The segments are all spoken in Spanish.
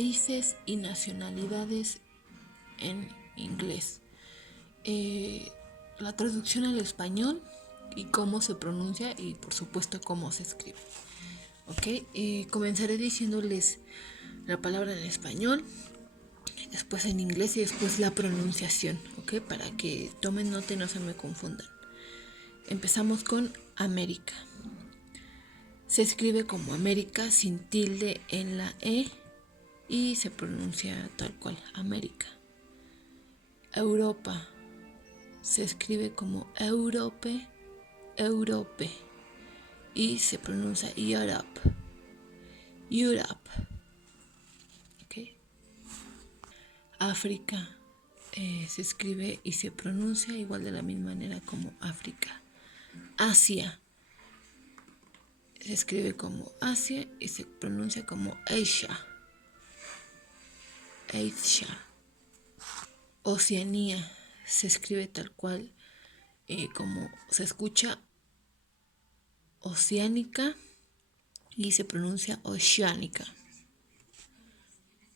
países y nacionalidades en inglés. La traducción al español y cómo se pronuncia y por supuesto cómo se escribe. Comenzaré diciéndoles la palabra en español, después en inglés y después la pronunciación, para que tomen nota y no se me confundan. Empezamos con América. Se escribe como América sin tilde en la E y se pronuncia tal cual, América. Europa. Se escribe como Europe y se pronuncia Europe. África. Se escribe y se pronuncia igual de la misma manera como África. Asia. Se escribe como Asia y se pronuncia como Asia. Oceanía. Se escribe tal cual como se escucha oceánica y se pronuncia oceánica.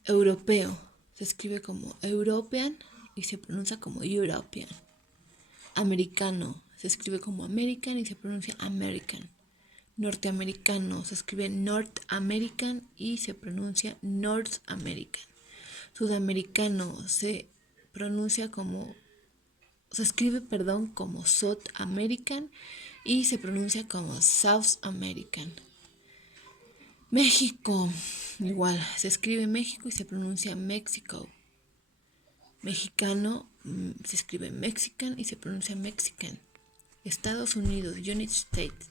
Europeo. Se escribe como European y se pronuncia como European. Americano. Se escribe como American y se pronuncia American. Norteamericano. Se escribe North American y se pronuncia North American. Sudamericano. Se escribe como South American y se pronuncia como South American. México, igual, se escribe México y se pronuncia Mexico. Mexicano, se escribe Mexican y se pronuncia Mexican. Estados Unidos, United States,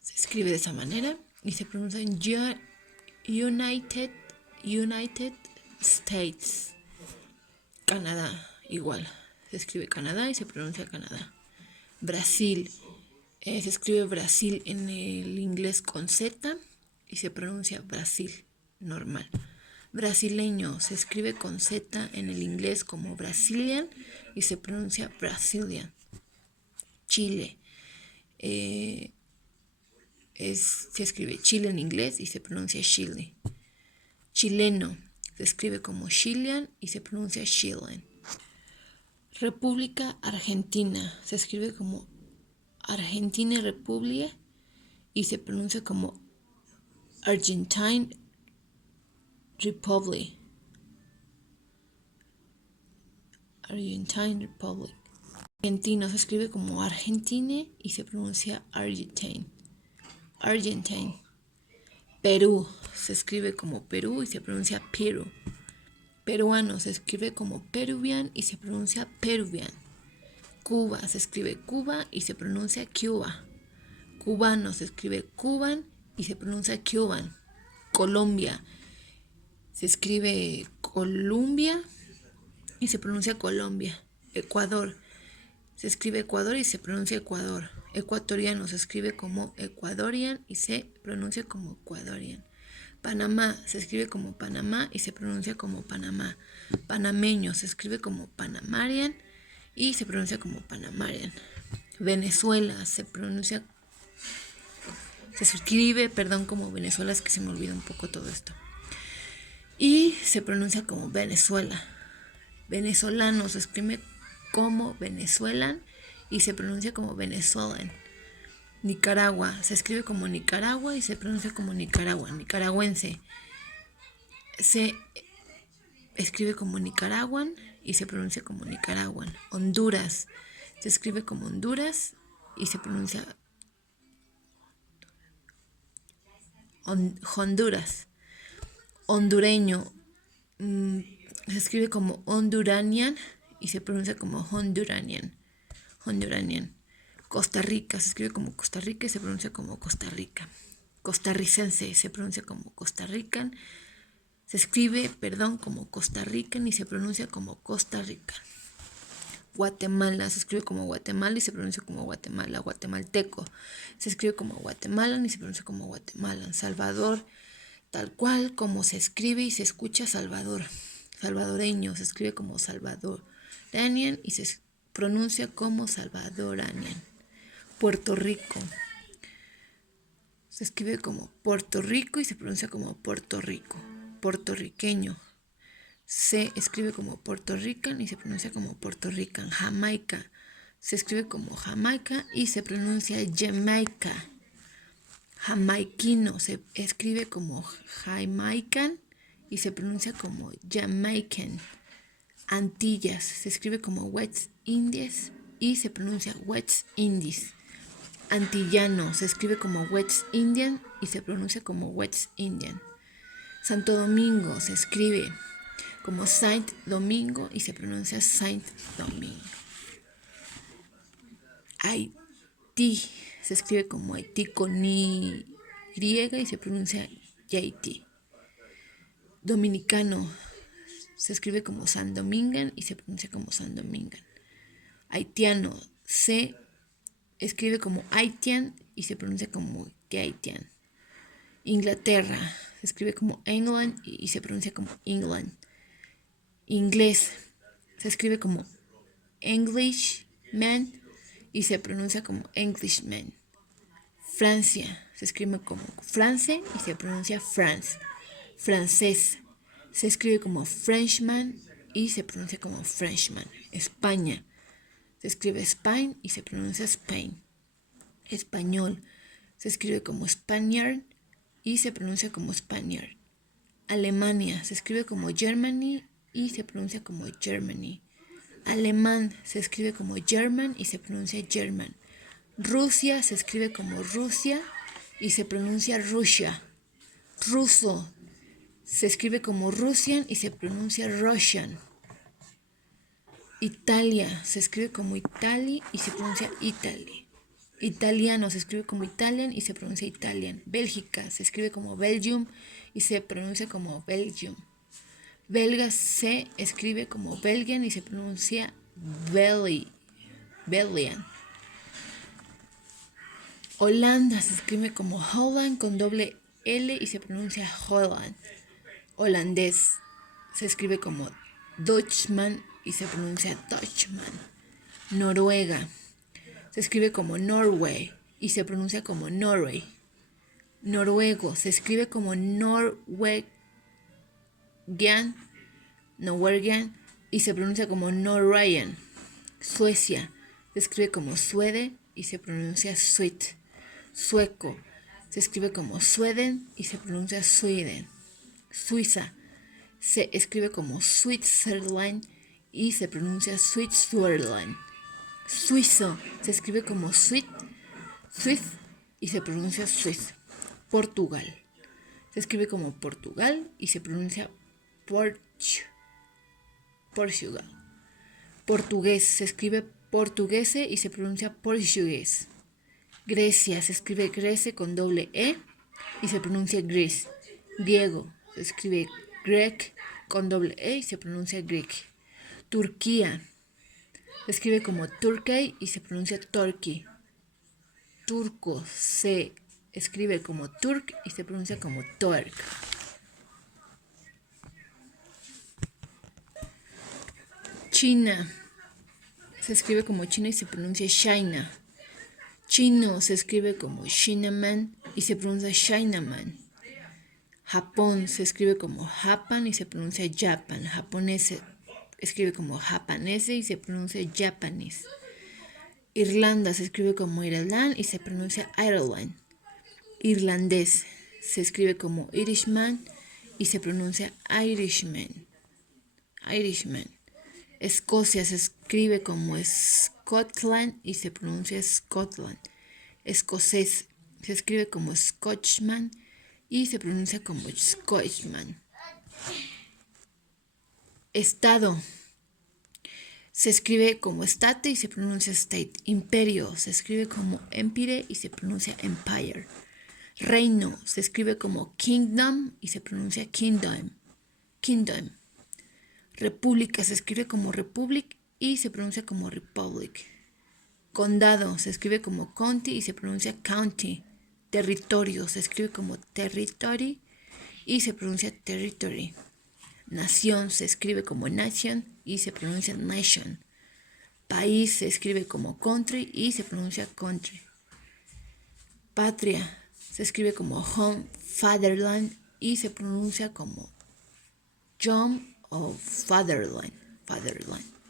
se escribe de esa manera y se pronuncia United States. Canadá, igual, se escribe Canadá y se pronuncia Canadá. Brasil, se escribe Brasil en el inglés con Z y se pronuncia Brasil, normal. Brasileño, se escribe con Z en el inglés como Brazilian y se pronuncia Brazilian. Chile, se escribe Chile en inglés y se pronuncia Chile. Chileno, se escribe como Chilean y se pronuncia Chilean. República Argentina, se escribe como Argentina República y se pronuncia como Argentine Republic. Argentino se escribe como Argentine y se pronuncia Argentine. Perú se escribe como Perú y se pronuncia Perú. Peruano se escribe como Peruvian y se pronuncia Peruvian. Cuba se escribe Cuba y se pronuncia Cuba. Cubano se escribe Cuban y se pronuncia Cuban. Colombia se escribe Colombia y se pronuncia Colombia. Ecuador se escribe Ecuador y se pronuncia Ecuador. Ecuatoriano se escribe como Ecuadorian y se pronuncia como Ecuadorian. Panamá se escribe como Panamá y se pronuncia como Panamá. Panameño se escribe como Panamarian y se pronuncia como Panamarian. Venezuela se escribe como Venezuela, es que se me olvida un poco todo esto. Y se pronuncia como Venezuela. Venezolano se escribe como Venezuelan y se pronuncia como Venezuelan. Nicaragua se escribe como Nicaragua y se pronuncia como Nicaragua. Nicaragüense se escribe como Nicaraguan y se pronuncia como Nicaraguan. Honduras se escribe como Honduras y se pronuncia Honduras. Hondureño se escribe como Honduranian y se pronuncia como Honduranian. Costa Rica se escribe como Costa Rica y se pronuncia como Costa Rica. Costarricense se pronuncia como Costa Rican. Se escribe, como Costa Rican y se pronuncia como Costa Rica. Guatemala se escribe como Guatemala y se pronuncia como Guatemala. Guatemalteco se escribe como Guatemalan y se pronuncia como Guatemalan. Salvador, tal cual como se escribe y se escucha Salvador. Salvadoreño se escribe como Salvadoranian y se pronuncia como Salvadoranian. Puerto Rico se escribe como Puerto Rico y se pronuncia como Puerto Rico. puertorriqueño. Se escribe como Puerto Rican y se pronuncia como Puerto Rican. Jamaica. Se escribe como Jamaica y se pronuncia Jamaica. Jamaiquino. Se escribe como Jamaican y se pronuncia como Jamaican. Antillas. Se escribe como West Indies y se pronuncia West Indies. Antillano. Se escribe como West Indian y se pronuncia como West Indian. Santo Domingo. Se escribe como Saint Domingo y se pronuncia Saint Domingo. Haití se escribe como Haití con Y y se pronuncia Haití. Dominicano se escribe como San Domingan y se pronuncia como San Domingan. Haitiano se escribe como Haitian y se pronuncia como Haitian. Inglaterra se escribe como England y se pronuncia como England. Inglés se escribe como Englishman y se pronuncia como Englishman. Francia se escribe como France y se pronuncia France. Francés se escribe como Frenchman y se pronuncia como Frenchman. España se escribe Spain y se pronuncia Spain. Español se escribe como Spaniard y se pronuncia como Spaniard. Alemania se escribe como Germany y se pronuncia como Germany. Alemán se escribe como German y se pronuncia German. Rusia se escribe como Rusia y se pronuncia Rusia. Ruso se escribe como Russian y se pronuncia Russian. Italia se escribe como Italy y se pronuncia Italy. Italiano se escribe como Italian y se pronuncia Italian. Bélgica se escribe como Belgium y se pronuncia como Belgium. Belga se escribe como Belgian y se pronuncia Belgian. Holanda se escribe como Holland con doble L y se pronuncia Holland. Holandés se escribe como Dutchman y se pronuncia Dutchman. Noruega se escribe como Norway y se pronuncia como Norway. Noruego se escribe como Norwegian y se pronuncia como Norwegian. Suecia se escribe como Suede y se pronuncia Sweet. Sueco se escribe como Sweden y se pronuncia Sweden. Suiza se escribe como Switzerland y se pronuncia Switzerland. Suizo se escribe como Swiss y se pronuncia Swiss. Portugal se escribe como Portugal y se pronuncia Portugal. Portugués se escribe portuguese y se pronuncia portugués. Grecia se escribe Grece con doble E y se pronuncia Greece. Griego se escribe Grec con doble E y se pronuncia Greek. Turquía se escribe como Turkey y se pronuncia Turkey. Turco se escribe como Turk y se pronuncia como Turk. China se escribe como China y se pronuncia China. Chino se escribe como Chinaman y se pronuncia Chinaman. Japón se escribe como Japan y se pronuncia Japan. Japonés se escribe como japanese y se pronuncia Japanese. Irlanda se escribe como Ireland y se pronuncia Ireland. Irlandés se escribe como Irishman y se pronuncia Irishman. Escocia se escribe como Scotland y se pronuncia Scotland. Escocés se escribe como Scotchman y se pronuncia como Scotchman. Estado se escribe como State y se pronuncia State. Imperio se escribe como Empire y se pronuncia Empire. Reino se escribe como Kingdom y se pronuncia Kingdom. República se escribe como Republic y se pronuncia como Republic. Condado se escribe como County y se pronuncia County. Territorio se escribe como Territory y se pronuncia Territory. Nación se escribe como Nation y se pronuncia Nation. País se escribe como Country y se pronuncia Country. Patria se escribe como Home, Fatherland y se pronuncia como Jump o Fatherland. Fatherland.